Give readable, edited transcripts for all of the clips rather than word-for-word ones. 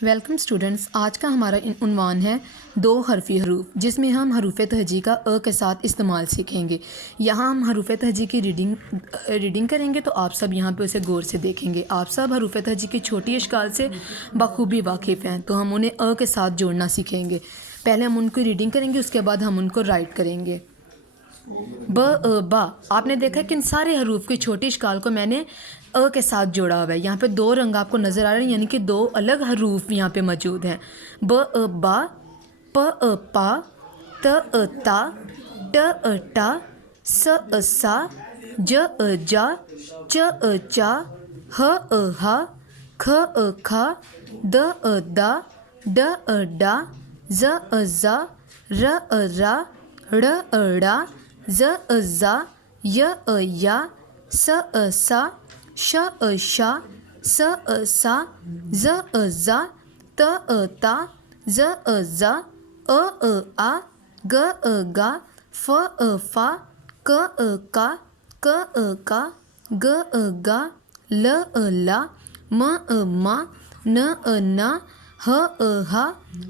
Welcome students. आज का हमारा उन्वान है दो हरफी हरूफ, जिसमें हम हरूफ तहजी का अ के साथ इस्तेमाल सीखेंगे। यहाँ हम हरूफ तहजी की रीडिंग करेंगे, तो आप सब यहाँ पे उसे गौर से देखेंगे। आप सब हरूफ तहजी की छोटी अशकाल से बखूबी वाकिफ़ हैं, तो हम उन्हें अ के साथ जोड़ना सीखेंगे। पहले हम उनको रीडिंग करेंगे, उसके बाद हम उनको राइट करेंगे। ब अ बा। आपने देखा कि इन सारे हरूफ की छोटी अशकाल को मैंने अ के साथ जोड़ा हुआ है। यहाँ पे दो रंग आपको नज़र आ रहे हैं, यानी कि दो अलग हरूफ यहाँ पे मौजूद हैं। ब अ बा, प अ पा, त अ ता, ट अ टा, स अ सा, ज अ जा, च अ चा, ह अ हा, ख अ खा, द अ दा, ड अ डा, ज अ जा, र अ रा, ड़ अ ड़ा, ज अ जा, य अ या, स अ सा, श अ शा, स अ सा, ज अ जा, त अ ता, ज अ जा, अ आ, ग अ गा, फ अ फा, क अ का, क अ का, ग अ गा, ल अ ला, म अ मा, न अ ना, ह अ हा,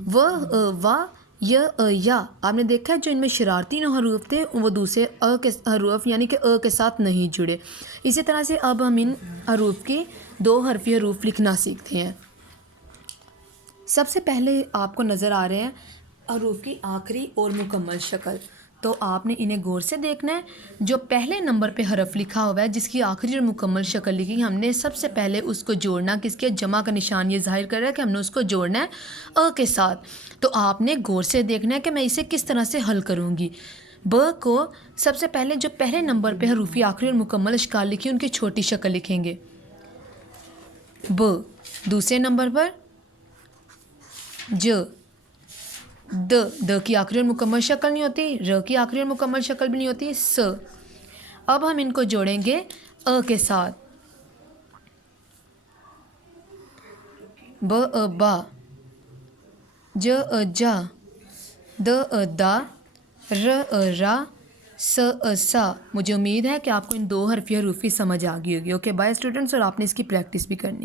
व अ वा, य अ या। आपने देखा है जो इनमें शरारती हरूफ थे वो दूसरे अ के हरूफ यानी कि अ के साथ नहीं जुड़े। इसी तरह से अब हम इन हरूफ की दो हरफी हरूफ लिखना सीखते हैं। सबसे पहले आपको नज़र आ रहे हैं हरूफ की आखिरी और मुकम्मल शक्ल, तो आपने इन्हें गौर से देखना है। जो पहले नंबर पे हरफ लिखा हुआ है जिसकी आखिरी और मुकम्मल शक्ल लिखी, हमने सबसे पहले उसको जोड़ना, किसके जमा का निशान ये जाहिर कर रहा है कि हमने उसको जोड़ना है अ के साथ। तो आपने गौर से देखना है कि मैं इसे किस तरह से हल करूँगी। ब को सबसे पहले जो पहले नंबर पे हरूफ की आखिरी और मुकम्मल अशकाल लिखी उनकी छोटी शक्ल लिखेंगे। ब। दूसरे नंबर पर ज, द की आखिरी और मुकम्मल शक्ल नहीं होती, र की आखिरी और मुकम्मल शक्ल भी नहीं होती, स। अब हम इनको जोड़ेंगे अ के साथ। ब अ बा, ज अ जा, द अ दा, र अ रा, स अ सा। मुझे उम्मीद है कि आपको इन दो हरफी हरूफ की समझ आ गई होगी। ओके बाय स्टूडेंट्स, और आपने इसकी प्रैक्टिस भी करनी।